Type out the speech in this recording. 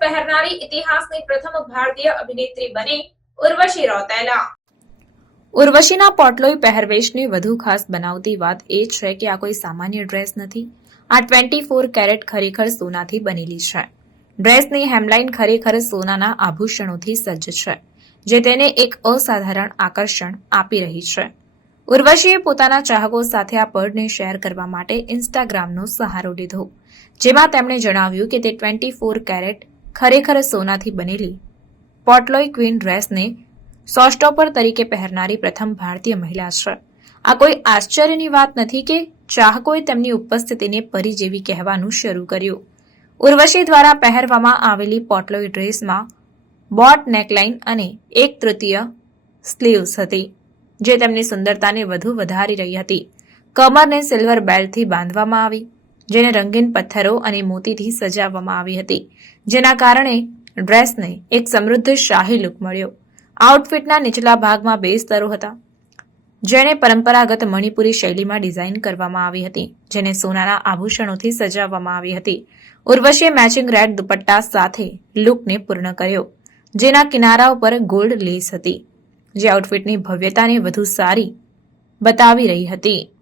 પહેરનારી ઇતિહાસની પ્રથમ ભારતીય અભિનેત્રી બની ઉર્વશી રૌતેલા. ઉર્વશીના પોટલોઈ પહેરવેશને વધુ ખાસ બનાવતી વાત એ છે કે આ કોઈ સામાન્ય ડ્રેસ નથી. આ ટ્વેન્ટી ફોર કેરેટ ખરેખર સોનાથી બનેલી છે. ડ્રેસની હેમલાઇન ખરેખર સોનાના આભૂષણોથી સજ્જ છે, જે તેને એક અસાધારણ આકર્ષણ આપી રહી છે. ઉર્વશીએ પોતાના ચાહકો સાથે આ પર્ડને શેર કરવા માટે ઇન્સ્ટાગ્રામનો સહારો લીધો, જેમાં તેમણે જણાવ્યું કે તે ટ્વેન્ટી ફોર કેરેટ ખરેખર સોનાથી બનેલી પોટલોય ક્વીન ડ્રેસને સોસ્ટોપર તરીકે પહેરનારી પ્રથમ ભારતીય મહિલા છે. આ કોઈ આશ્ચર્યની વાત નથી કે ચાહકોએ તેમની ઉપસ્થિતિને પરી જેવી કહેવાનું શરૂ કર્યું. ઉર્વશી દ્વારા પહેરવામાં આવેલી પોટલોય ડ્રેસમાં બોટ નેકલાઇન અને એક તૃતીય સ્લીવ્સ હતી. જે તેમની સુંદરતાને વધુ વધારી રહી હતી. કમરને સિલ્વર બેલ્ટથી બાંધવામાં આવી, જેને રંગીન પથ્થરો અને મોતીથી સજાવવામાં આવી હતી, જેના કારણે ડ્રેસને એક સમૃદ્ધ શાહી લુક મળ્યો. આઉટફિટના નીચલા ભાગમાં બે સ્તરો હતા જેને પરંપરાગત મણિપુરી શૈલીમાં ડિઝાઇન કરવામાં આવી હતી, જેને સોનાના આભૂષણોથી સજાવવામાં આવી હતી. ઉર્વશીએ મેચિંગ રેડ દુપટ્ટા સાથે લુકને પૂર્ણ કર્યો, જેના કિનારાઓ પર ગોલ્ડ લેસ હતી. જે આઉટફિટની ભવ્યતાને વધુ સારી બતાવી રહી હતી.